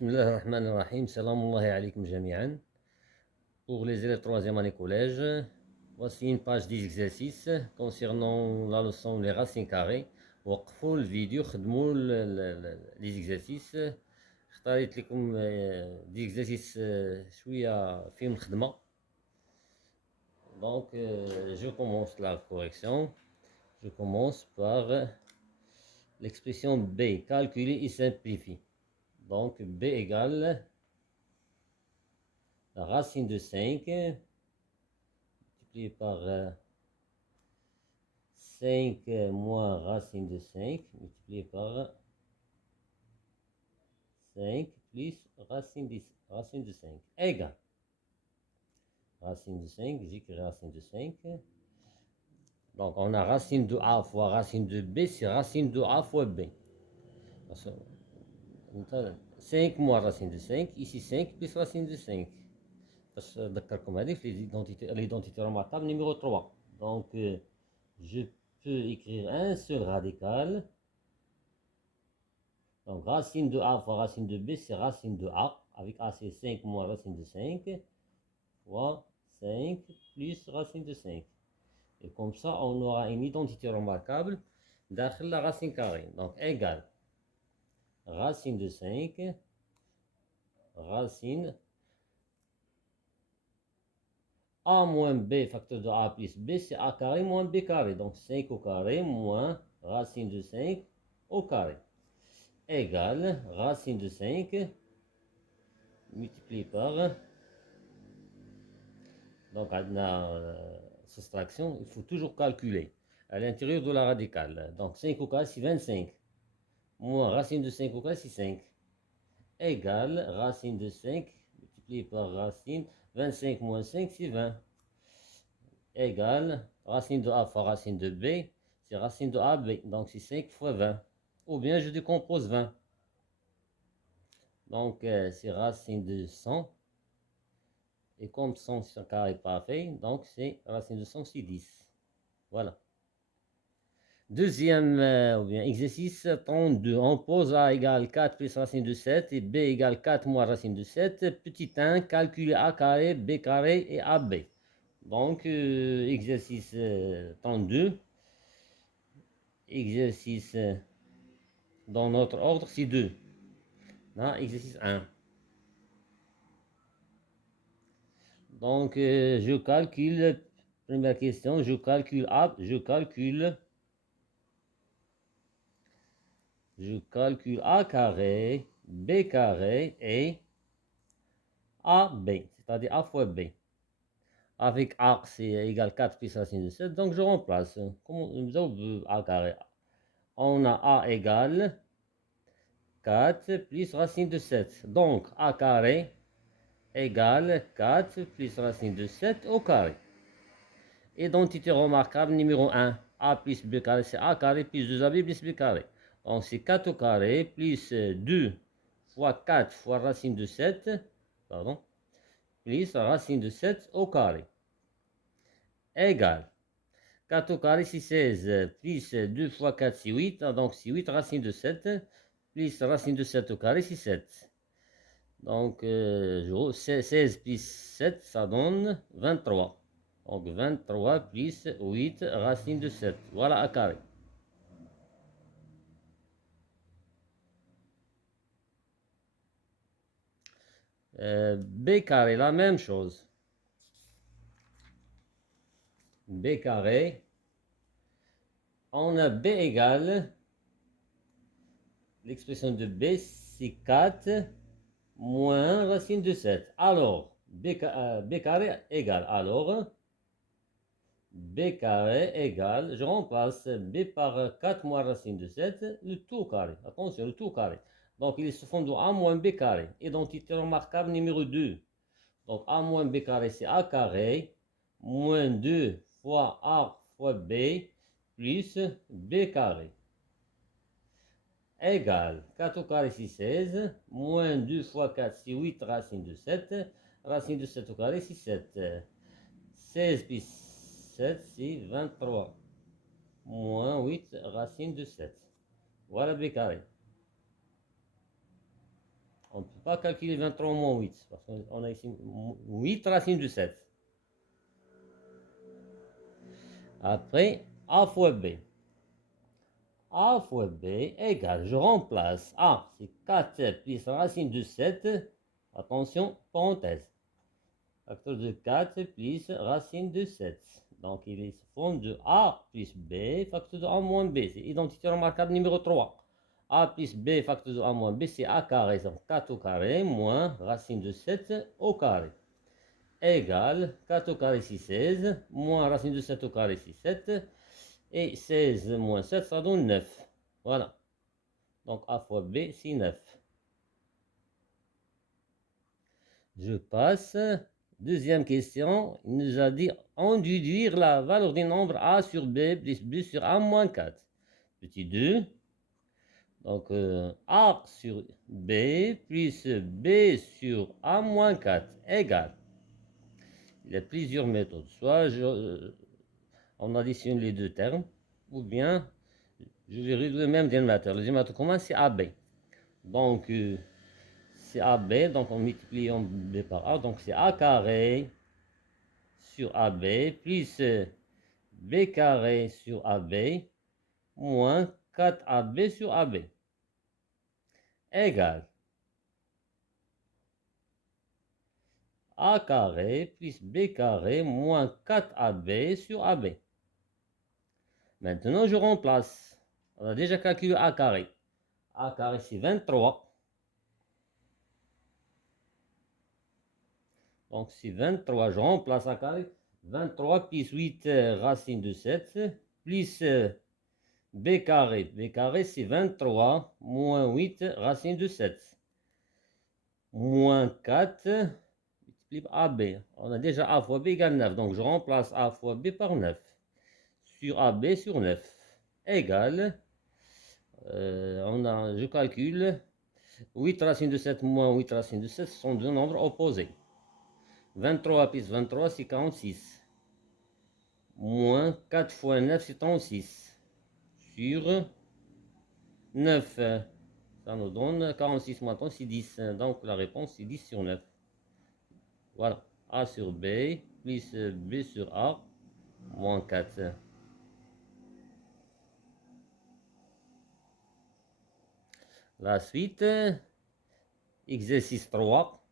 بسم الله الرحمن الرحيم. سلام الله عليكم جميعا. Pour les élèves 3e année collège, voici une page d'exercice concernant la leçon les racines carrées. وقفوا الفيديو خدموا les exercices. اختاريت لكم دي exercices شوية فيهم خدمة. Donc je commence la correction. Je commence par l'expression B, calculer et simplifier. Donc B égale la racine de 5 multiplié par 5 moins racine de 5 multiplié par 5 plus racine de 5 égale racine de 5, j'écris racine de 5. Donc on a racine de A fois racine de B, c'est racine de A fois B. 5 moins racine de 5, ici 5 plus racine de 5. باش نذكركم هذه في l'identité remarquable numéro 3. Donc je peux écrire un seul radical. Donc racine de A fois racine de B, c'est racine de A. Avec A, c'est 5 moins racine de 5 fois 5 plus racine de 5. Et comme ça, on aura une identité remarquable dans la racine carrée. Donc égale racine de 5, racine A moins B facteur de A plus B, c'est A carré moins B carré. Donc 5 au carré moins racine de 5 au carré. Égale racine de 5 multiplié par... Donc à la soustraction, il faut toujours calculer à l'intérieur de la radicale. Donc 5 au carré, c'est 25. Moins racine de 5 au carré, c'est 5. Égale racine de 5 multiplié par racine. 25 moins 5, c'est 20. Égale racine de A fois racine de B, c'est racine de AB, donc c'est 5 fois 20. Ou bien je décompose 20. Donc c'est racine de 100. Et comme 100 c'est un carré parfait, donc c'est racine de 100, c'est 10. Voilà. Deuxième ou bien exercice 32. On pose A égale 4 plus racine de 7 et B égale 4 moins racine de 7. Petit 1, calculer A carré, B carré et AB. Donc, exercice 32. Exercice dans notre ordre, c'est 2. Là, exercice 1. Donc, je calcule, première question, je calcule A, je calcule A carré, B carré et AB, c'est-à-dire A fois B. Avec A, c'est égal 4 plus racine de 7, donc je remplace. Comment nous avons A carré? On a A égale 4 plus racine de 7. Donc, A carré égale 4 plus racine de 7 au carré. Identité remarquable numéro 1. A plus B carré, c'est A carré plus 2AB plus B carré. Donc, c'est 4 au carré plus 2 fois 4 fois racine de 7, pardon, plus racine de 7 au carré. Égale 4 au carré, c'est 16, plus 2 fois 4, c'est 8, donc c'est 8 racine de 7, plus racine de 7 au carré, c'est 7. Donc 16 plus 7, ça donne 23. Donc 23 plus 8 racine de 7. Voilà A carré. B carré, la même chose. B carré. On a B égale, l'expression de B, c'est 4 moins racine de 7. Alors, B carré égale, alors, B carré égale, je remplace B par 4 moins racine de 7, le tout carré. Attention, le tout carré. Donc, il se fonde de A moins B carré. Identité remarquable numéro 2. Donc, A moins B carré, c'est A carré, moins 2 fois A fois B, plus B carré. Égale 4 au carré, c'est 16, moins 2 fois 4, c'est 8 racine de 7. Racine de 7 au carré, c'est 7. 16 plus 7, c'est 23. Moins 8 racine de 7. Voilà B carré. On ne peut pas calculer 23 moins 8, parce qu'on a ici 8 racines de 7. Après, A fois B. A fois B égale, je remplace A, c'est 4 plus racine de 7, attention, parenthèse. Facteur de 4 plus racine de 7. Donc il est forme de A plus B, facteur de A moins B. C'est identité remarquable numéro 3. A plus B, facteur de A moins B, c'est A carré, donc 4 au carré, moins racine de 7 au carré. Égale 4 au carré, c'est 16, moins racine de 7 au carré, c'est 7. Et 16 moins 7, ça donne 9. Voilà. Donc A fois B, c'est 9. Je passe. Deuxième question. Il nous a dit en déduire la valeur du nombre A sur B plus B sur A moins 4. Petit 2. Donc A sur B plus B sur A moins 4 égale. Il y a plusieurs méthodes. Soit on additionne les deux termes, ou bien je vais réduire le même dénominateur. Le dénominateur commun, c'est AB. Donc, c'est AB, donc on multiplie en B par A, donc c'est A carré sur AB plus B carré sur AB moins 4AB sur AB égale A carré plus B carré moins 4AB sur AB. Maintenant, je remplace. On a déjà calculé A carré. A carré, c'est 23. Donc, c'est 23. Je remplace A carré. 23 plus 8 racine de 7 plus B carré. B carré, c'est 23 moins 8 racine de 7. Moins 4 multiplié par AB. On a déjà A fois B égale 9. Donc, je remplace A fois B par 9. Sur AB sur 9. Égale. Je calcule. 8 racines de 7 moins 8 racines de 7 sont deux nombres opposés. 23 plus 23, c'est 46. Moins 4 fois 9, c'est 36. Sur 9, ça nous donne 46 moins 30, c'est 10. Donc la réponse, c'est 10 sur 9. Voilà. A sur B, plus B sur A, moins 4. La suite, exercice 3.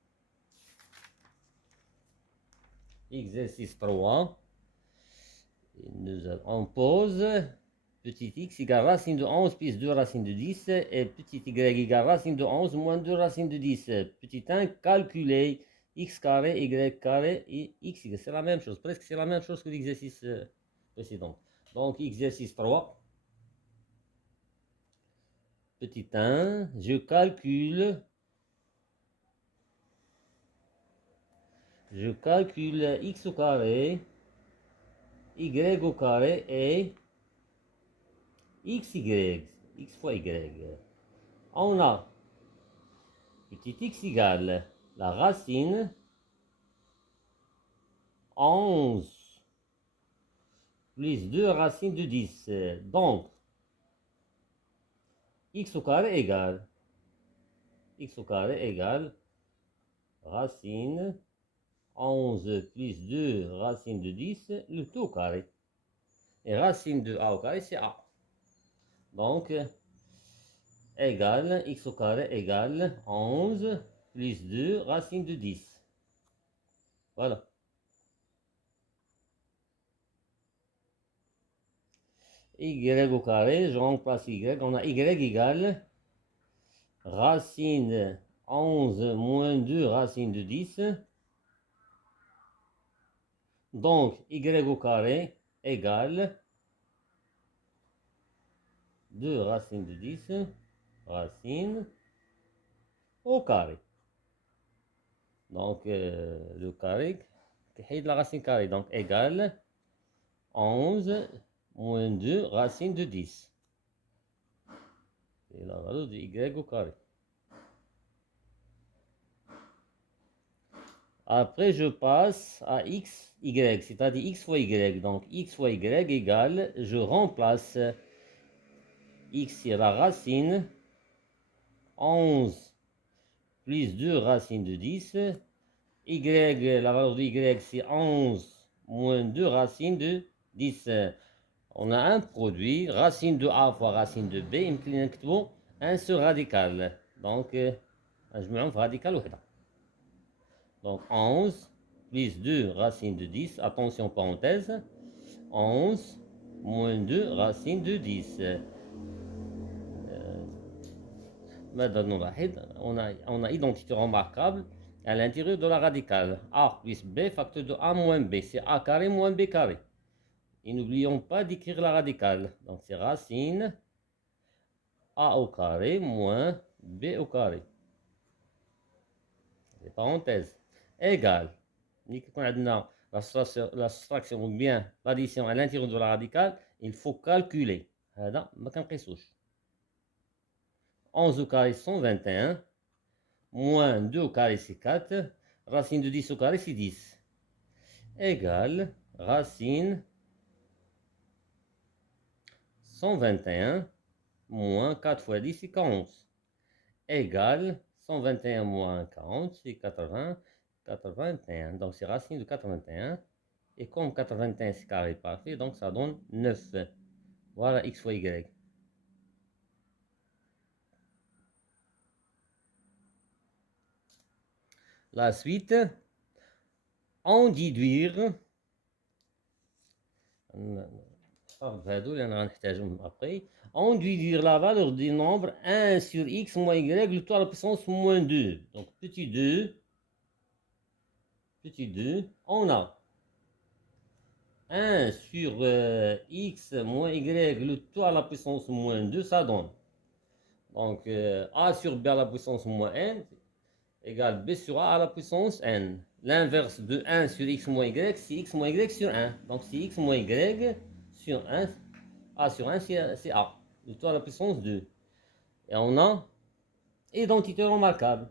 Exercice 3. On pose petit x égale racine de 11 plus 2 racines de 10 et petit y égale racine de 11 moins 2 racines de 10. Petit 1, calculer x carré, y carré et x. C'est la même chose, presque c'est la même chose que l'exercice précédent. Donc exercice 3. Petit 1, je calcule x au carré, y au carré et xy, x fois y. On a petit x égale la racine 11 plus 2 racines de 10. Donc, x au carré égale racine 11 plus 2 racines de 10, le tout au carré. Et racine de a au carré, c'est a. Donc, égale, x au carré égale 11 plus 2 racine de 10. Voilà. Y au carré, je remplace y. On a y égale racine 11 moins 2 racine de 10. Donc, y au carré égale 2 racine de 10, racine au carré. Donc, le carré, la racine carrée, donc égale 11 moins 2 racine de 10. C'est la valeur de y au carré. Après, je passe à x, y, c'est-à-dire x fois y. Donc, x fois y égale, je remplace x, c'est la racine 11 plus 2 racine de 10. Y, la valeur de y, c'est 11 moins 2 racine de 10. On a un produit, racine de a fois racine de b, يمكن نكتبو un seul radical. Donc, نجمعهم في radical وحدة. Donc 11 plus 2 racine de 10, attention parenthèse, 11 moins 2 racine de 10. Maintenant, on a identité remarquable à l'intérieur de la radicale. A plus B, facteur de A moins B, c'est A carré moins B carré. Et n'oublions pas d'écrire la radicale. Donc c'est racine A au carré moins B au carré. Les parenthèses. Égale. La soustraction ou bien l'addition à l'intérieur de la radicale, il faut calculer. هذا ما كنقيسوش. 11 au carré 121. Moins 2 au carré c'est 4. Racine de 10 au carré c'est 10. Égale racine 121 moins 4 fois 10 c'est 40. Égale 121 moins 40 c'est 80. 81. Donc c'est racine de 81. Et comme 81 c'est carré parfait, donc ça donne 9. Voilà x fois y. La suite, en déduire, après, en déduire la valeur du nombre 1 sur x moins y, le tout à la puissance moins 2. Donc petit 2, on a 1 sur x moins y, le tout à la puissance moins 2, ça donne. Donc a sur b à la puissance moins n égale b sur a à la puissance n. L'inverse de 1 sur x moins y, c'est x moins y sur 1. Donc c'est x moins y sur 1. A sur 1, c'est a. Le tout à la puissance 2. Et on a identité remarquable.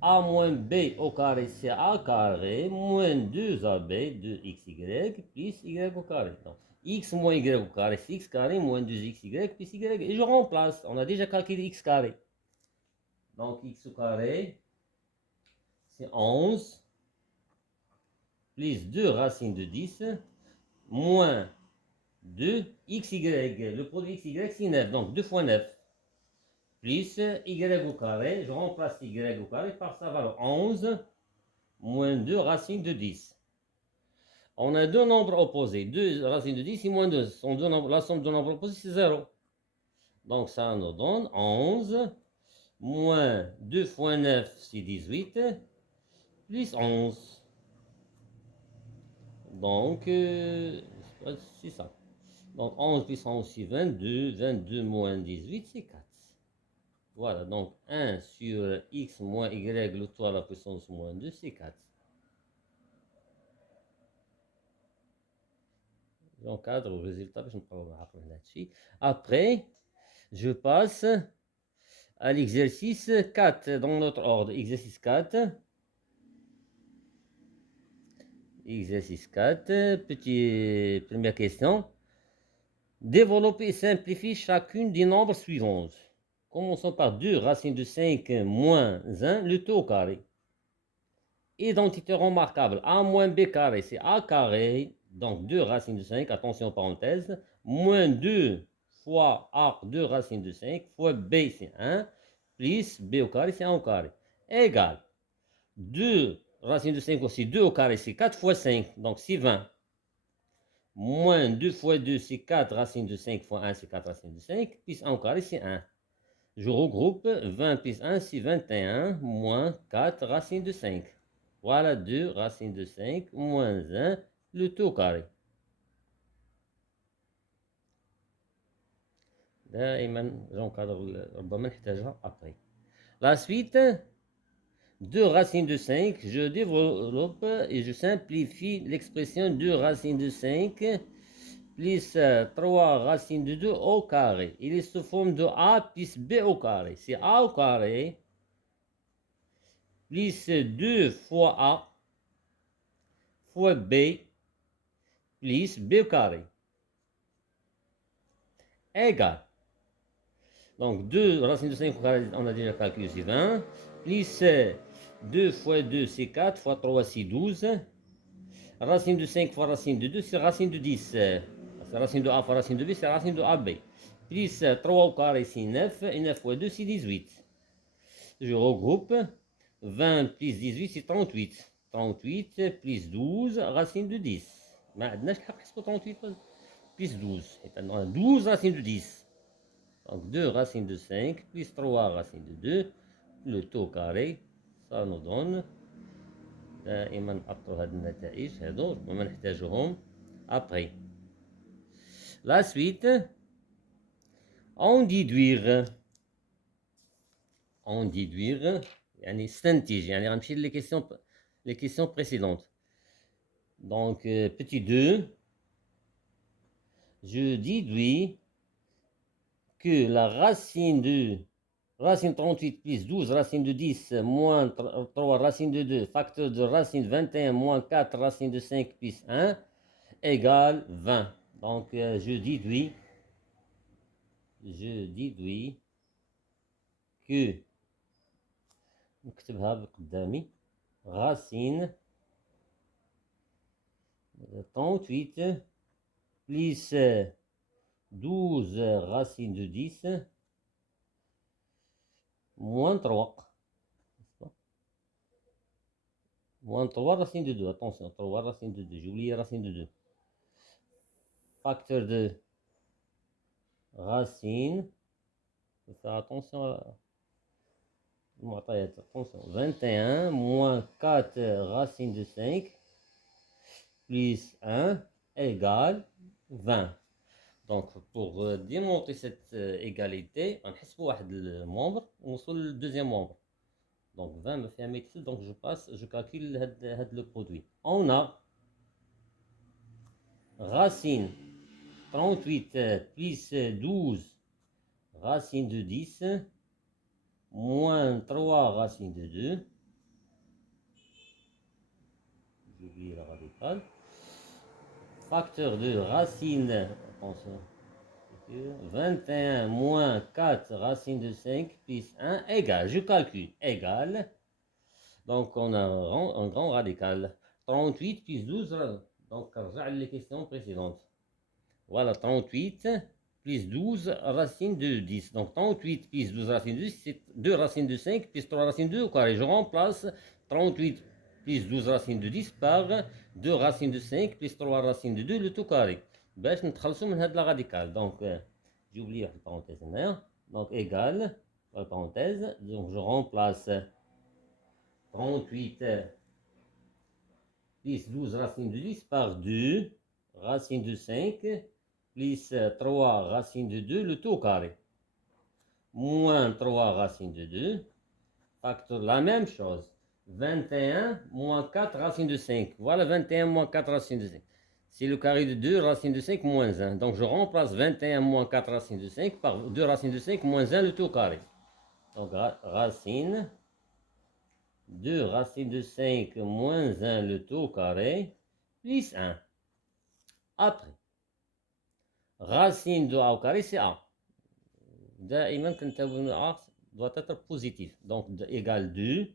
A moins b au carré, c'est a carré, moins 2ab de xy, plus y au carré. Donc, x moins y au carré, c'est x carré, moins 2xy, plus y. Et je remplace. On a déjà calculé x carré. Donc, x au carré, c'est 11, plus 2 racine de 10, moins 2 xy. Le produit xy, c'est 9. Donc, 2 fois 9. Plus y au carré, je remplace y au carré par sa valeur 11 moins 2 racines de 10. On a deux nombres opposés, 2 racines de 10 et moins 2. La somme de nombres opposés, c'est 0. Donc ça nous donne 11 moins 2 fois 9, c'est 18, plus 11. Donc, c'est ça. Donc 11 plus 11, c'est 22. 22 moins 18, c'est 4. Voilà, donc 1 sur x moins y, le tout à la puissance moins 2, c'est 4. J'encadre le résultat, je ne peux pas là-dessus. Après, je passe à l'exercice 4 dans notre ordre. Exercice 4. Exercice 4, première question. Développer et simplifier chacune des nombres suivants. Commençons par 2 racine de 5 moins 1, le tout au carré. Identité remarquable, a moins b carré, c'est a carré, donc 2 racines de 5, attention parenthèse, moins 2 fois a, 2 racines de 5, fois b c'est 1, plus b au carré c'est 1 au carré, égale 2 racines de 5 aussi, 2 au carré c'est 4 fois 5, donc c'est 20. Moins 2 fois 2, c'est 4 racines de 5 fois 1, c'est 4 racines de 5, plus 1 au carré, c'est 1. Je regroupe 20 plus 1, c'est 21, moins 4 racines de 5. Voilà 2 racines de 5, moins 1, le tout au carré. دائما j'encadre ربما نحتاجها après. La suite, 2 racines de 5, je développe et je simplifie l'expression 2 racines de 5 plus 3 racines de 2 au carré. Il est sous forme de a plus b au carré. C'est a au carré plus 2 fois a fois b plus b au carré égale. Donc 2 racines de 5 au carré, on a déjà calculé, c'est 20, plus 2 fois 2, c'est 4, fois 3, c'est 12. Racine de 5 fois racine de 2, c'est racine de 10. C'est racine de A fois racine de B, c'est racine de AB. Plus 3 au carré, c'est 9. Et 9 fois 2, c'est 18. Je regroupe. 20 plus 18, c'est 38. 38 plus 12, racine de 10. ما عندناش الحق نحسبوا 38 plus 12. 12 racine de 10. Donc 2 racine de 5 plus 3 racine de 2. Le tout carré, ça nous donne. دائما نحطوا هاد النتائج هادو ربما نحتاجوهم après. La suite, en déduire. En déduire, يعني استنتج يعني غنمشي les questions précédentes. Donc petit 2, je déduis que la racine de racine 38 plus 12 racine de 10 moins 3 racine de 2 facteur de racine 21 moins 4 racine de 5 plus 1 égale 20. Donc je déduis que نكتبها بقدامي racine 38 plus 12 racine de 10 moins 3. Moins 3 racine de 2. Attention, 3 racine de 2. J'ai oublié racine de 2. Facteur de racine. Il faut faire attention à attention. 21 moins 4 racine de 5 plus 1 égale 20. Donc, pour démontrer cette égalité, on va le membre, on sur le deuxième membre. Donc, 20 me fait un métier, donc je calcule le produit. On a racine 38 plus 12 racine de 10 moins 3 racine de 2. J'ai oublié la radicale. Facteur de racine, attention, 21 moins 4 racine de 5 plus 1 égale, je calcule, égale, donc on a un grand radical, 38 plus 12, donc les questions précédentes. Voilà, 38 plus 12 racine de 10. Donc 38 plus 12 racine de 10, c'est 2 racines de 5 plus 3 racines de 2 au carré. Je remplace 38 plus 12 racines de 10 par 2 racines de 5 plus 3 racines de 2 le tout carré. باش نتخلصوا من هاد la radicale. Donc j'ai oublié la parenthèse هنا. Donc égal, la parenthèse, donc je remplace 38 plus 12 racines de 10 par 2 racines de 5 plus 3 racines de 2, le tout au carré. Moins 3 racines de 2, facteur la même chose. 21 moins 4 racines de 5. Voilà 21 moins 4 racines de 5. C'est le carré de 2 racines de 5 moins 1. Donc je remplace 21 moins 4 racines de 5 par 2 racines de 5 moins 1, le tout au carré. Donc racine 2 racines de 5 moins 1, le tout au carré, plus 1. Après, racine de A au carré, c'est A. دائما كنتبهوا A doit être positif. Donc égale 2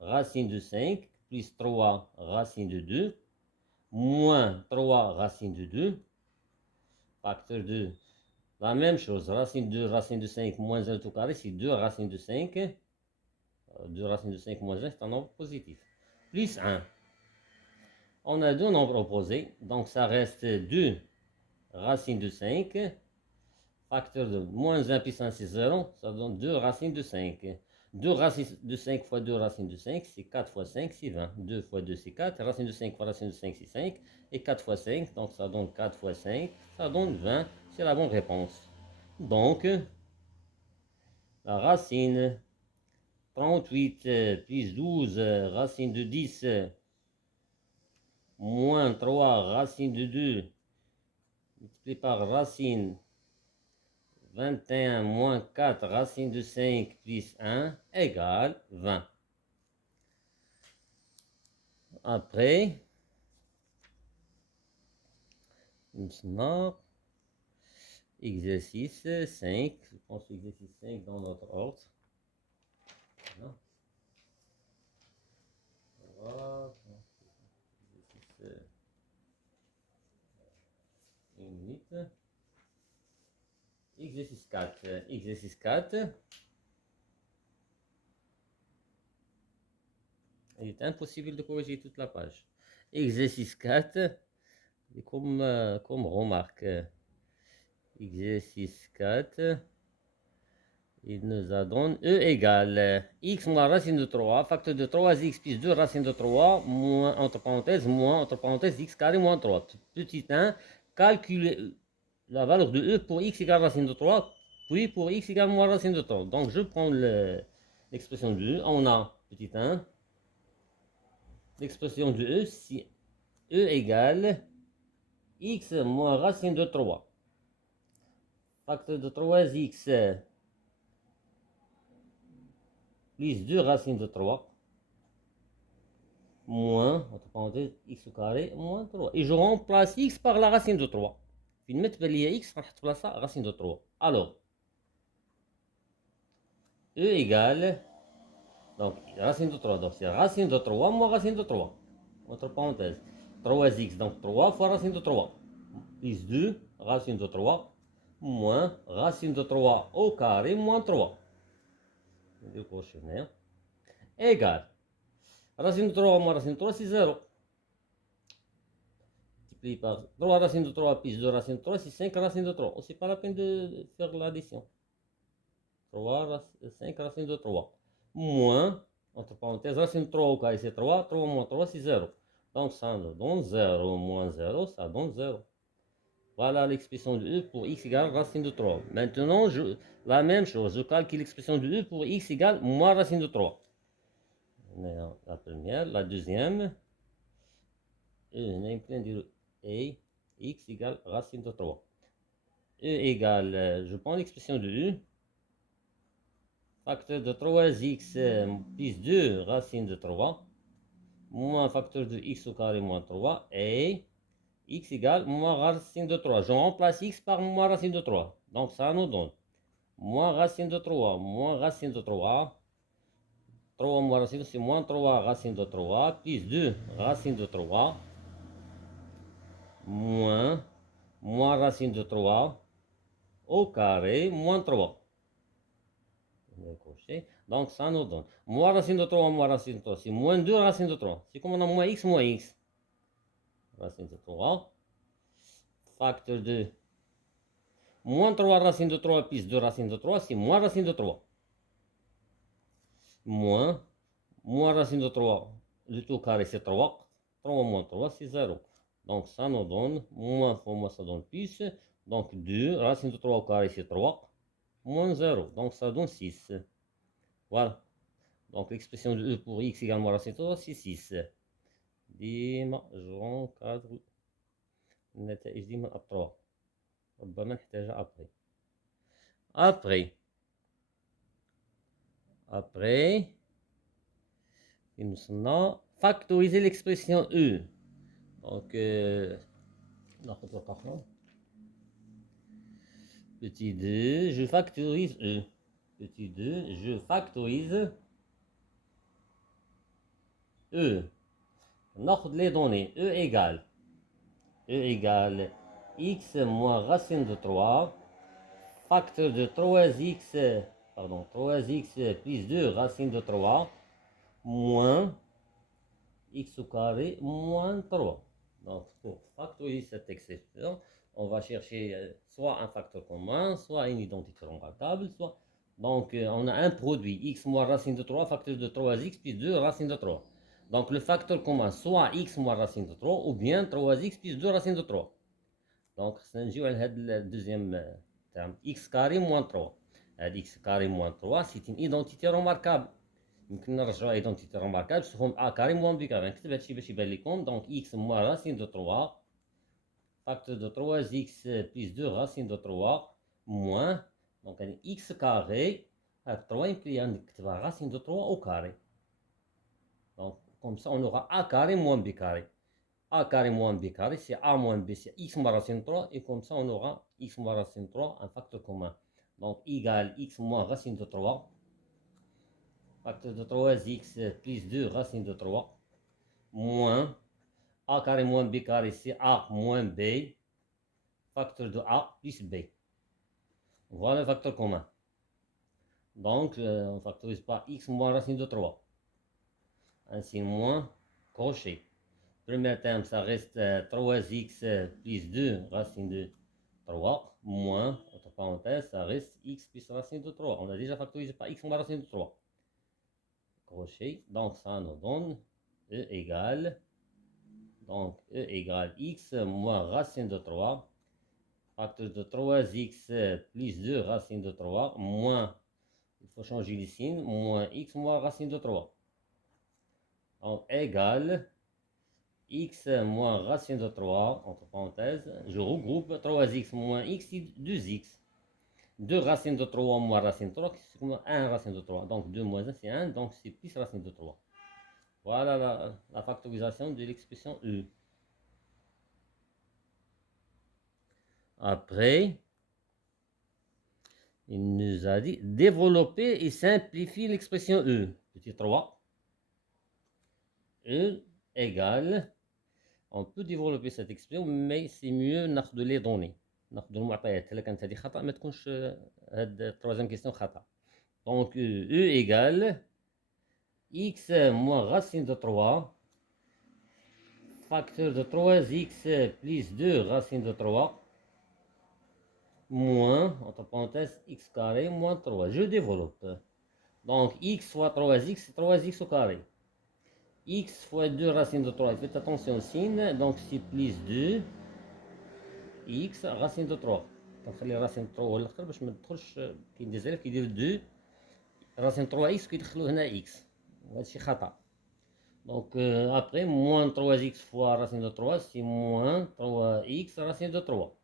racine de 5 plus 3 racine de 2 moins 3 racine de 2 facteur de la même chose. Racine de 2 racine de 5 moins 1 tout carré, c'est 2 racine de 5. 2 racine de 5 moins 1, c'est un nombre positif. Plus 1. On a deux nombres opposés, donc ça reste 2 racine de 5. Facteur de moins 1 puissance 0, ça donne 2 racines de 5. 2 racines de 5 fois 2 racines de 5, c'est 4 fois 5, c'est 20. 2 fois 2, c'est 4. Racine de 5 fois racine de 5, c'est 5. Et 4 fois 5, donc ça donne 4 fois 5, ça donne 20. C'est la bonne réponse. Donc, la racine 38 plus 12 racine de 10 moins 3 racine de 2 multiplié par racine 21 moins 4 racine de 5 plus 1 égale 20. Après, maintenant, exercice 5. Je pense exercice 5 dans notre ordre. Voilà. 4. Exercice 4. Il est impossible de corriger toute la page. Exercice 4. Et comme remarque, exercice 4, il nous a donné E égale x moins racine de 3, facteur de 3x plus 2 racine de 3, moins, entre parenthèses, x carré moins 3. Petit 1, calculer la valeur de E pour x égale racine de 3, puis pour x égale moins racine de 3. Donc je prends l'expression de E, on a petit 1, l'expression de E, si E égale x moins racine de 3. Facteur de 3x plus 2 racine de 3 moins, entre parenthèses, x au carré moins 3. Et je remplace x par la racine de 3. في المثل اللي هي x راح تبلاصها racine de 3. Alors, E égale, donc racine de 3, donc c'est racine de 3 moins racine de 3. Entre parenthèses, 3x, donc 3 fois racine de 3. Plus 2, racine de 3, moins racine de 3 au carré moins 3. Le questionnaire. Égale. Racine de 3 moins racine de 3, c'est 0. Multiplié par 3 racine de 3 plus 2 racine de 3, c'est 5 racine de 3. Oh, c'est pas la peine de faire l'addition. 5 racine de 3. Moins, entre parenthèses, racine de 3 au carré, c'est 3. 3 moins 3, c'est 0. Donc ça nous donne 0 moins 0, ça donne 0. Voilà l'expression de E pour x égale racine de 3. Maintenant, la même chose, je calcule l'expression de E pour x égale moins racine de 3. La première, la deuxième, on est plein de E, x égale racine de 3. E égale, je prends l'expression de E, facteur de 3x plus 2 racine de 3, moins facteur de x au carré moins 3, et x égale moins racine de 3. Je remplace x par moins racine de 3. Donc ça nous donne moins racine de 3, moins racine de 3. 3 moins racine, c'est moins 3 racine de 3, plus 2 racine de 3, moins racine de 3, au carré, moins 3. Donc ça nous donne moins racine de 3, moins racine de 3, c'est moins 2 racine de 3. C'est comme on a moins x, racine de 3, facteur de moins 3 racine de 3 plus 2 racine de 3, c'est moins racine de 3. Moins racine de 3, le tout carré c'est 3. 3 moins 3 c'est 0. Donc ça nous donne, moins fois moins ça donne plus. Donc 2, racine de 3 au carré c'est 3. Moins 0, donc ça donne 6. Voilà. Donc l'expression de E pour x égale moins racine de 3 c'est 6. ديما جو كادر النتائج ديما أبطروها. ربما نحتاجها après فين وصلنا factoriser l'expression E. Donc ناخذ ورقة أخرى. Petit 2, je factorise E. Petit 2, je factorise E. ناخذ les données. E égale x moins racine de 3, facteur de 3x plus 2 racine de 3, moins x au carré moins 3. Donc pour factoriser cette expression, on va chercher soit un facteur commun, soit une identité remarquable, soit... Donc on a un produit x moins racine de 3, facteur de 3x plus 2 racine de 3. Donc le facteur commun, soit x moins racine de 3, ou bien 3x plus 2 racine de 3. Donc نجيو على هذا الدوزيام terme, x carré moins 3. x carré moins 3, c'est une identité remarquable. يمكن نرجعوا identité remarquable سهم a carré moins b carré. نكتب هادشي باش يبان لكم. Donc x moins racine de 3, facteur de 3x plus 2 racine de 3, moins, donc x carré, 3 يمكن نكتبها racine de 3 au carré. Donc comme ça on aura a carré moins b carré. A carré moins b carré, c'est a moins b, c'est x moins racine de 3, et comme ça on aura x moins racine de 3, un facteur commun. Donc égale x moins racine de 3, facteur de 3x plus 2 racine de 3, moins a carré moins b carré, c'est a moins b, facteur de a plus b. Voilà le facteur commun. Donc, on ne factorise pas x moins racine de 3. Un signe moins, crochet. Premier terme, ça reste 3x plus 2 racine de 3, moins, entre parenthèses, ça reste x plus racine de 3. On a déjà factorisé par x moins racine de 3. Crochet, donc ça nous donne E égale, donc E égale x moins racine de 3, facteur de 3x plus 2 racine de 3, moins, il faut changer les signes, moins x moins racine de 3. Donc égale x moins racine de 3, entre parenthèses, je regroupe 3x moins x et 2x. 2 racines de 3 moins racine de 3, c'est comme 1 racine de 3. Donc 2 moins 1, c'est 1, donc c'est plus racine de 3. Voilà la factorisation de l'expression E. Après, il nous a dit développer et simplifier l'expression E. Petit 3. E égale, on peut développer cette expression, mais c'est mieux ناخذ les données. ناخذ المعطيات. إلا كانت هذه خطأ ما تكونش هاد التروازيام كيستيون خطأ. Donc E égale x moins racine de 3, facteur de 3x plus 2 racine de 3, moins, entre parenthèses, x carré moins 3. Je développe. Donc x fois 3x, c'est 3x au carré. X fois 2 racine de 3, faites attention au signe, donc c'est plus 2 x racine de 3. كنخلي راسين 3 هو الاخر باش ما تدخلش كاين دي زالف كيدير 2 راسين 3 اكس كيدخلوا هنا اكس وهادشي خطا. Donc après moins 3x fois racine de 3 c'est moins 3x racine de 3.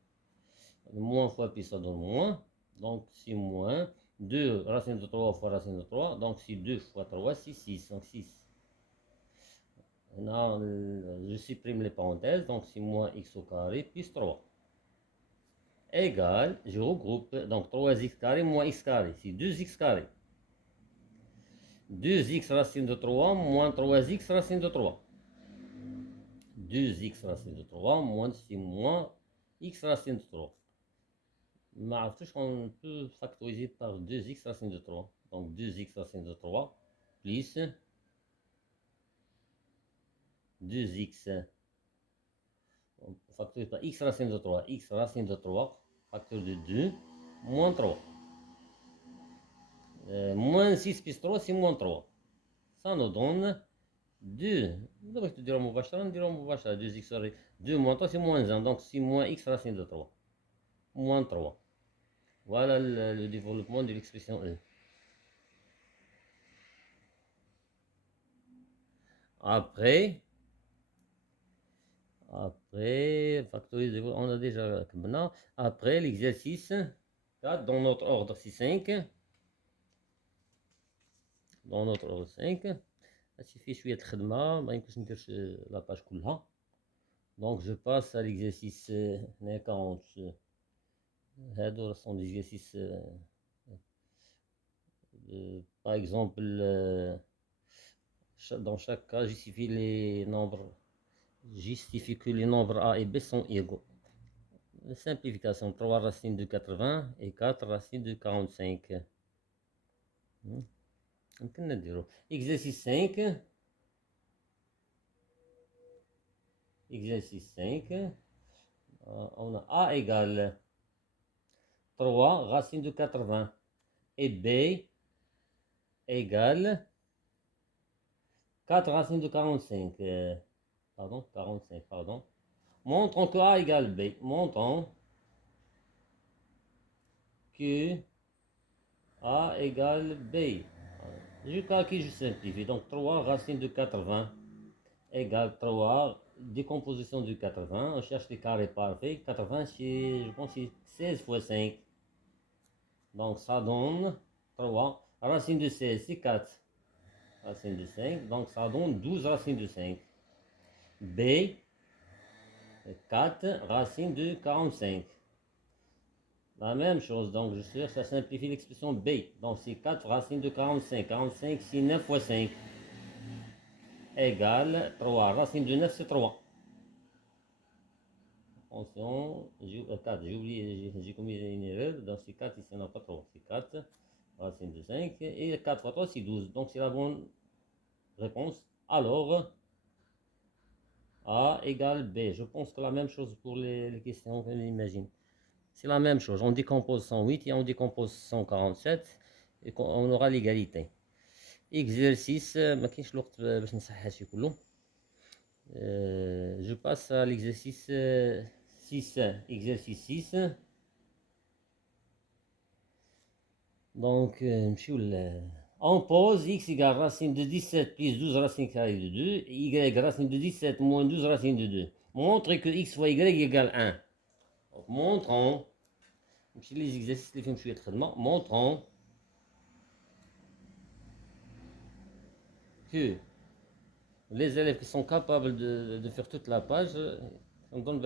Moins fois plus ça donne moins. Donc c'est moins 2 racine de 3 fois racine de 3. Donc c'est 2 fois 3 c'est 6. Donc 6. Là, je supprime les parenthèses. Donc c'est moins x au carré plus 3. Égale, je regroupe. Donc 3x carré moins x carré. C'est 2x carré. 2x racine de 3 moins 3x racine de 3. 2x racine de 3 moins 6 moins x racine de 3. ما on peut factoriser par 2x racine de 3. Donc 2x racine de 3 plus 2x. On factorise par x racine de 3. X racine de 3, facteur de 2, moins 3. Moins 6 plus 3, c'est moins 3. Ça nous donne 2. Donc, tu diras مباشرة, 2x 2 moins 3, c'est moins 1. Donc, c'est moins x racine de 3. Moins 3. Voilà le développement de l'expression E. Après, factoriser, on a déjà maintenant. Après, l'exercice 4, dans notre ordre, c'est 5. Dans notre ordre 5. هادشي شوية الخدمة ما يمكنش ندير لاباج كلها. Donc je passe à l'exercice هنايا 40. هادو sont des exercices par exemple dans chaque cas justifie les nombres, justifie que les nombres A et B sont égaux. Simplification, 3 racines de 80 et 4 racines de 45. يمكن نديرو exercice 5. Exercice 5. On a A égale 3 racine de 80 et B égale 4 racines de 45. Pardon, 45, pardon. Montrons que A égale B. Montrons que A égale B. Je calcule, je simplifie. Donc 3 racines de 80 égale 3 décomposition de 80. On cherche les carrés parfaits. 80, je pense que c'est 16 fois 5. Donc ça donne 3. Racine de 16, c'est 4. Racine de 5. Donc ça donne 12 racines de 5. B, 4 racines de 45. La même chose, donc je cherche à simplifier l'expression B. Donc c'est 4 racines de 45. 45 c'est 9 fois 5. Égale 3. Racine de 9 c'est 3. Attention, 4, j'ai oublié, j'ai commis une erreur. Donc c'est 4, ici on n'a pas trop. C'est 4, racine de 5. Et 4 fois 3, c'est 12. Donc c'est la bonne réponse. Alors, A égale B. Je pense que la même chose pour les questions qu'on imagine. C'est la même chose. On décompose 108 et on décompose 147 et on aura l'égalité. Exercice, ما كاينش الوقت باش نصحح هادشي كله. Je passe à l'exercice 6. Exercice 6. Donc, on pose x égale racine de 17 plus 12 racine carrée de 2, y racine de 17 moins 12 racine de 2. Montre que x fois y égale 1. Donc, montrons, les exercices les films montrons que les élèves qui sont capables de faire toute la page, on donne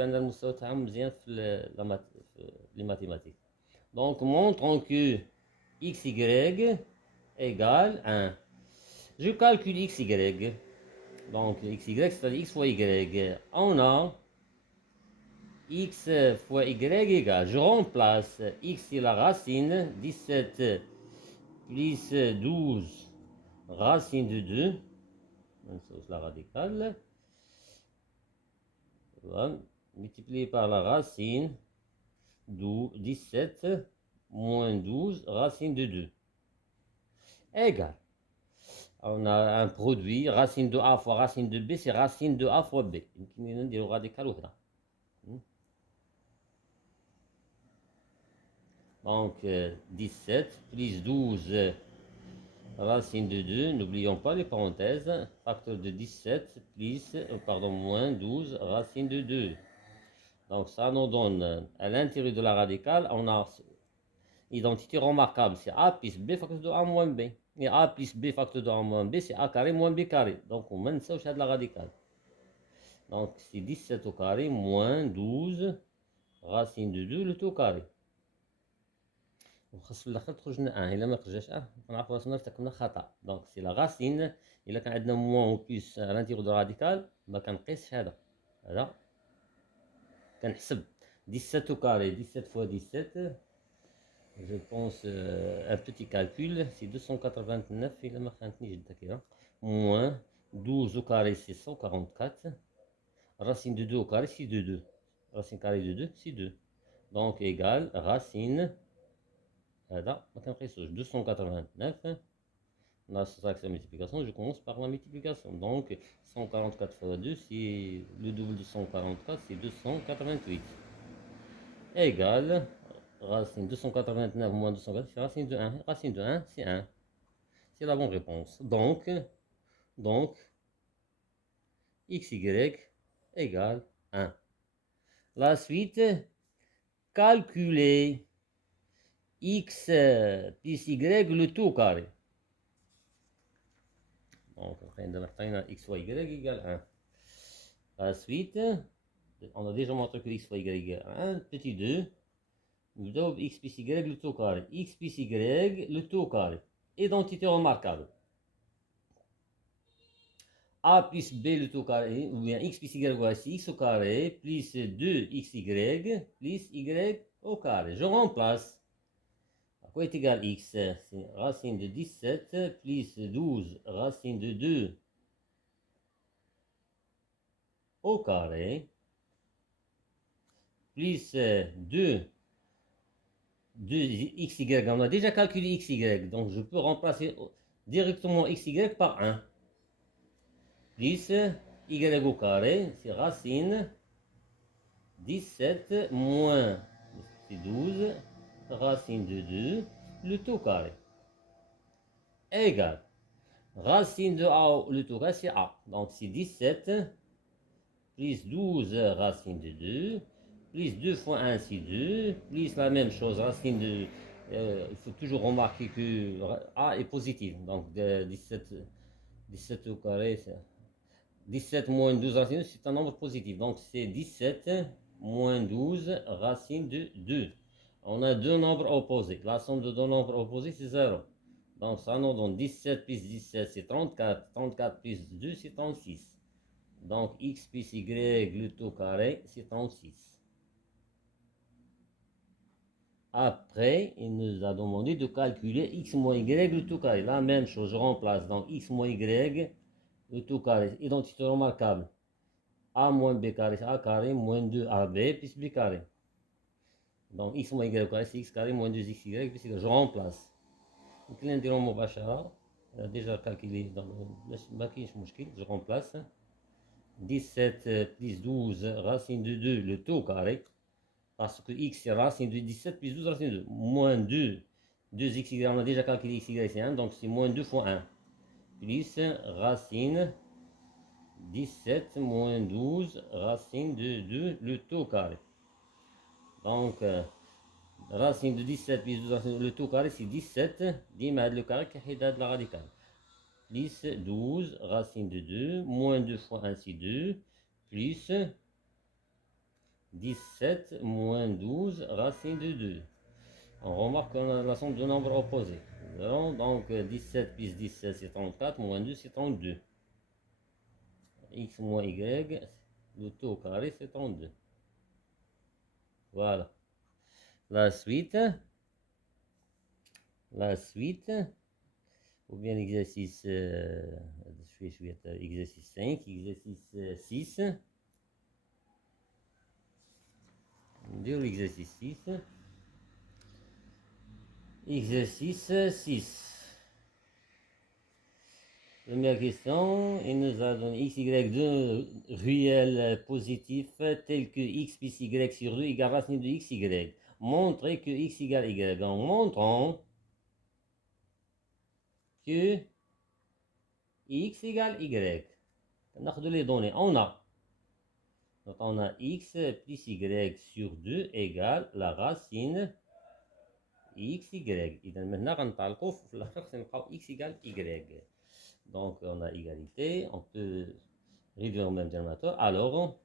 les mathématiques. Donc, montrons que xy égale 1. Je calcule xy. Donc, xy, c'est-à-dire x fois y. On a x fois y égale, je remplace x c'est la racine, 17 plus 12 racine de 2, c'est la radicale, voilà, multiplié par la racine, 17 moins 12 racine de 2, égale. On a un produit, racine de A fois racine de B, c'est racine de A fois B. يمكن radical وحدة. Donc 17 plus 12 racine de 2, n'oublions pas les parenthèses, facteur de 17 plus, moins 12 racine de 2. Donc ça nous donne à l'intérieur de la radicale, on a identité remarquable, c'est A plus B facteur de A moins B. Et A plus B facteur de A moins B, c'est A carré moins B carré. Donc on mène ça au de la radicale. Donc c'est 17 au carré moins 12 racine de 2 le tout au carré. وخاص في الاخر تخرج لنا 1 الا ما خرجش 1 كنعرفوا راسنا ارتكبنا خطا. دونك سي لا غاسين الا كان عندنا موان و بليس لانتيغو دو راديكال ما كنقيسش هذا كنحسب 17 au carré 17 fois 17. Je pense un petit calcul, c'est 289 الا ما خانتنيش الذاكره moins 12 au carré c'est 144 racine de 2 au carré c'est 2 racine carrée de 2 c'est 2 donc égale racine هذا ما كنقيسوش 289. La soustraction multiplication, je commence par la multiplication. Donc 144 fois 2, c'est le double de 144, c'est 288. Égale racine 289 moins 280, c'est racine de 1. Racine de 1, c'est 1. C'est la bonne réponse. Donc xy égale 1. La suite, calculer x plus y le tout au carré. Donc, x fois y égale 1. La suite, on a déjà montré que x fois y égale 1. Petit 2, nous avons x plus y le tout au carré. X plus y le tout au carré. Identité remarquable. A plus b le tout au carré, ou bien x plus y égale x au carré, plus 2xy plus y au carré. Je remplace. Quoi est égal x? C'est racine de 17 plus 12 racine de 2 au carré plus 2xy. On a déjà calculé xy, donc je peux remplacer directement xy par 1. Plus y au carré, c'est racine 17 moins 12 racine de 2, le tout carré, égale racine de A, le tout carré c'est A, donc c'est 17 plus 12 racine de 2, plus 2 fois 1 c'est 2, plus la même chose, racine de... il faut toujours remarquer que A est positif, donc 17 au carré, 17 moins 12 racine de 2, c'est un nombre positif, donc c'est 17 moins 12 racine de 2. On a deux nombres opposés. La somme de deux nombres opposés, c'est 0. Donc, ça nous donne 17 plus 17, c'est 34. 34 plus 2, c'est 36. Donc, x plus y, le tout carré, c'est 36. Après, il nous a demandé de calculer x moins y le tout carré. La même chose, je remplace donc x moins y le tout carré. Identité remarquable. A moins b carré, c'est a carré, moins 2ab plus b carré. Donc x moins y au carré, c'est x carré moins 2xy plus y. Je remplace. نكلي نديرو مباشرة. déjà calculé, donc ما كاينش مشكل. Je remplace. 17 plus 12 racine de 2 le tout carré. Parce que x c'est racine de 17 plus 12 racine de 2. Moins 2. 2xy, on a déjà calculé xy, c'est 1. Donc c'est moins 2 fois 1. Plus racine 17 moins 12 racine de 2 le tout carré. Donc racine de 17 plus 12 racine le tout carré c'est 17. ديما هاد le carré كيحيد هاد la radicale. Plus 12 racine de 2 moins 2 fois 1 c'est 2 plus 17 moins 12 racine de 2. On remarque qu'on a la somme de nombres opposés. Donc 17 plus 17 c'est 34, moins 2 c'est 32. X moins Y, le tout au carré c'est 32. Voilà. La suite, ou bien l'exercice, exercice 5, exercice 6. Dire l'exercice 6. Exercice 6. Première question, il nous a donné x, y, deux réels positifs tels que x plus y sur 2 égale racine de x, y. Montrez que x égale y. En montrant que x égale y. On a les données. Donc on a x plus y sur 2 égale la racine x, y. إذا maintenant غنطلقوا في الآخر غنلقاو x égale y. Donc on a égalité, on peut réduire au même dénominateur. Alors,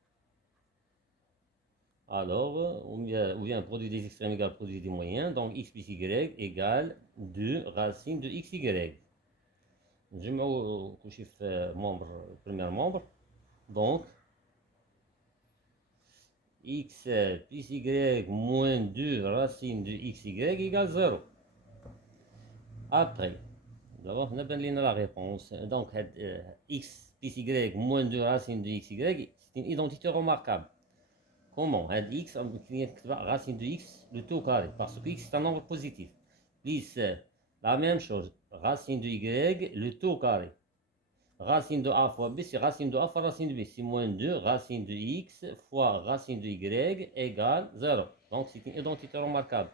ou bien produit des extrêmes égale produit des moyens. Donc x plus y égale 2 racine de x, y. Je mets au chiffre membre, premier membre. Donc, x plus y moins 2 racine de x, y égale 0. Après, d'abord, on a bien la réponse. Donc, x plus y moins 2 racine de x, y, c'est une identité remarquable. Comment x, racine de x, le tout carré, parce que x c'est un nombre positif. Plus la même chose, racine de y, le tout carré. Racine de a fois b, c'est racine de a fois racine de b. C'est moins 2 racine de x fois racine de y égale 0. Donc c'est une identité remarquable.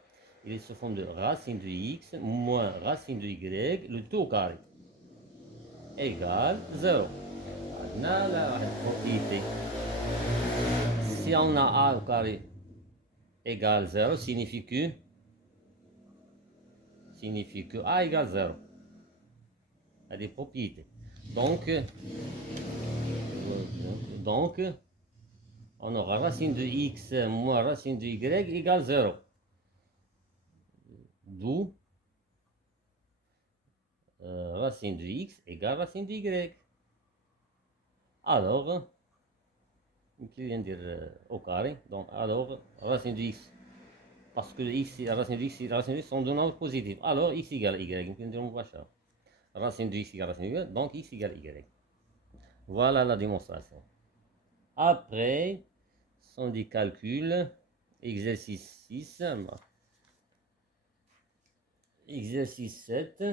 Il se forme de racine de x moins racine de y, le tout carré, égale 0. On a la propriété. Si on a a au carré égale 0, signifie que a égale 0. À des propriétés. Donc, on aura racine de x moins racine de y égale 0. D'où racine de x égale racine de y. Alors, qui vient dire au carré. Donc, alors, racine de x, parce que x, racine de x et racine de x sont deux nombres positifs. Alors, x égale y. يمكن نديرو مباشرة. Racine de x égale racine de y, donc x égale y. Voilà la démonstration. Après, sont des calculs. Exercice 6. Exercice 7.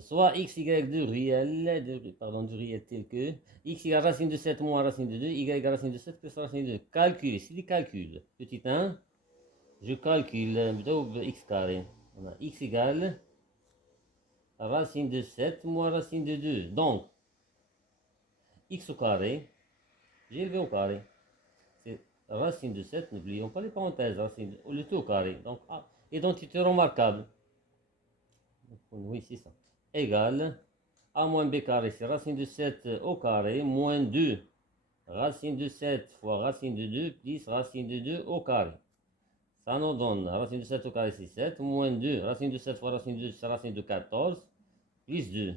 Soit x, y de réel, du réel tel que x égale racine de 7 moins racine de 2, y égale racine de 7 plus racine de 2. Calculer, c'est des calculs. Petit 1, je calcule x carré. On a x égale racine de 7 moins racine de 2. Donc, x au carré, j'ai élevé au carré. C'est racine de 7, n'oublions pas les parenthèses, le tout au carré. Donc, identité remarquable. Oui, c'est ça. Égale a moins b carré, c'est racine de 7 au carré, moins 2 racine de 7 fois racine de 2 plus racine de 2 au carré. Ça nous donne racine de 7 au carré, c'est 7, moins 2 racine de 7 fois racine de 2, c'est racine de 14, plus 2.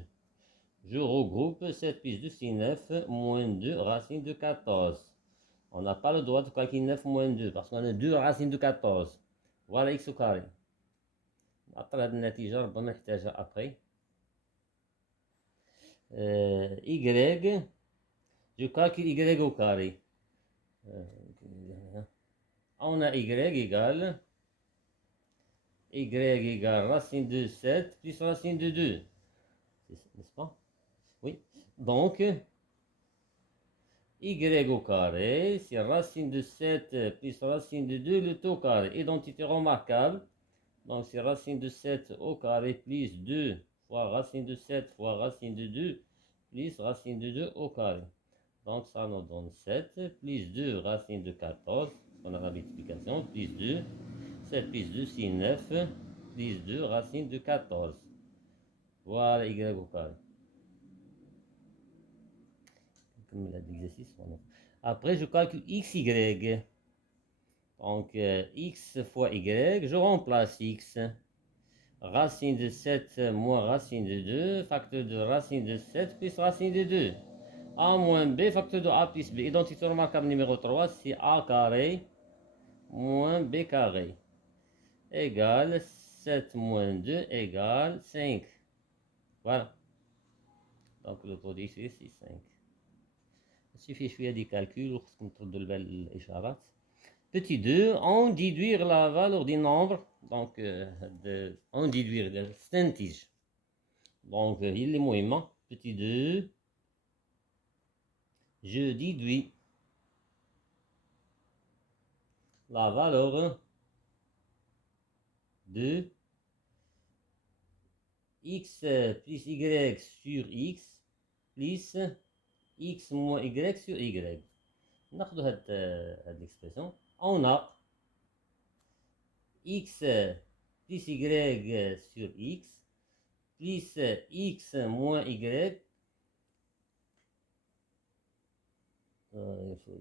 Je regroupe 7 plus 2, c'est 9, moins 2 racine de 14. On n'a pas le droit de calculer 9 moins 2 parce qu'on a 2 racines de 14. Voilà x au carré. Après la النتيجة ربما نحتاجها après. Y, je calcule y au carré. On a y égale racine de 7 plus racine de 2. N'est-ce pas? Oui. Donc, y au carré, c'est racine de 7 plus racine de 2, le tout au carré. Identité remarquable. Donc, c'est racine de 7 au carré plus 2 fois racine de 7 fois racine de 2 plus racine de 2 au carré. Donc, ça nous donne 7 plus 2 racine de 14. On a la multiplication, plus 2. 7 plus 2, c'est 9. Plus 2 racine de 14. Voilà y au carré. Comme il a l'exercice. Après, je calcule xy. Donc, x fois y, je remplace x. Racine de 7 moins racine de 2, facteur de racine de 7 plus racine de 2. A moins b, facteur de a plus b. Identité remarquable numéro 3, c'est a carré moins b carré. Égale 7 moins 2 égale 5. Voilà. Donc le produit ici, c'est 5. Il suffit شوية des calculs خصكم تردوا البال الإشارات. Petit 2, on déduire la valeur du nombre. Donc, on déduire نستنتج. Donc, il est مهمة. Petit 2, je déduis la valeur de x plus y sur x plus x moins y sur y. ناخذ هاد l'expression. On a x plus y sur x plus x moins y.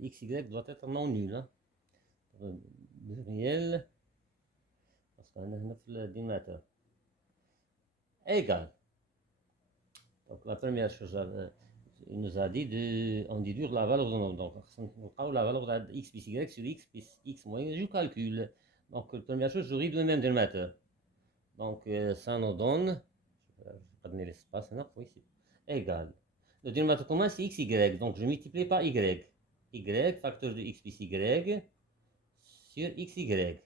X, y doit être non nul. Hein. Réel. Parce qu'on a le dénominateur. Égal. Donc la première chose, il nous a dit on déduire la valeur de nombre. Donc on la valeur de x plus y sur x plus x moins y. Je calcule. Donc la première chose, je réduis le même dénominateur. Donc ça nous donne, je vais donner l'espace, oui, c'est égal. Le dénominateur commun c'est x, y. Donc je multiplie par y. Y, facteur de x plus y sur x, y.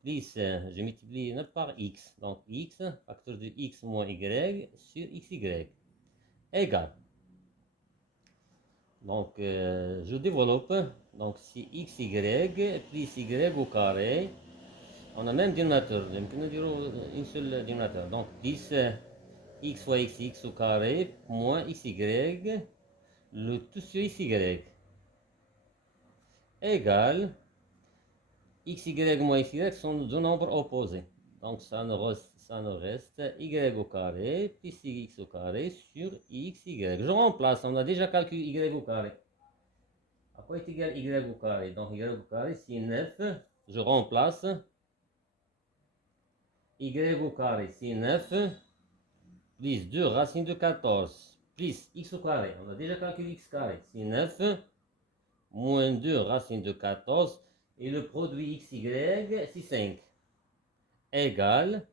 Plus, je multiplie par x. Donc x, facteur de x moins y sur x, y. Égal. Donc, je développe. Donc, c'est x, y plus y au carré. On a même dénominateur. Une seule dénominateur. Donc, 10 x fois x au carré moins xy. Le tout sur xy. Égal. Xy moins y sont deux nombres opposés. Donc ça nous reste y au carré plus x au carré sur xy. Je remplace, on a déjà calculé y au carré. À quoi est égal y au carré? Donc y au carré c'est 9. Je remplace. Y au carré c'est 9 plus 2 racine de 14 plus x au carré. On a déjà calculé x carré. C'est 9 moins 2 racine de 14. Et le produit xy, c'est 5. Égale.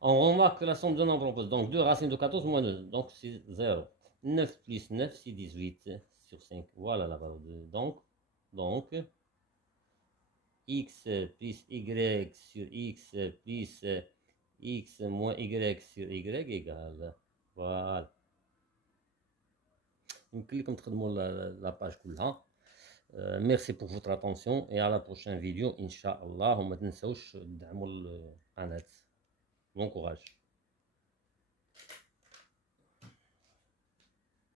On remarque que la somme de nombres opposés. Donc 2 racines de 14 moins 2. Donc c'est 0. 9 plus 9, c'est 18 sur 5. Voilà la valeur de. Donc x plus y sur x plus x moins y sur y égale. Voilà. يمكن لكم تخدموا la page كلها. Merci pour votre attention et à la prochaine vidéo, Inch'Allah. وما تنسوش تدعموا القناة. Bon courage.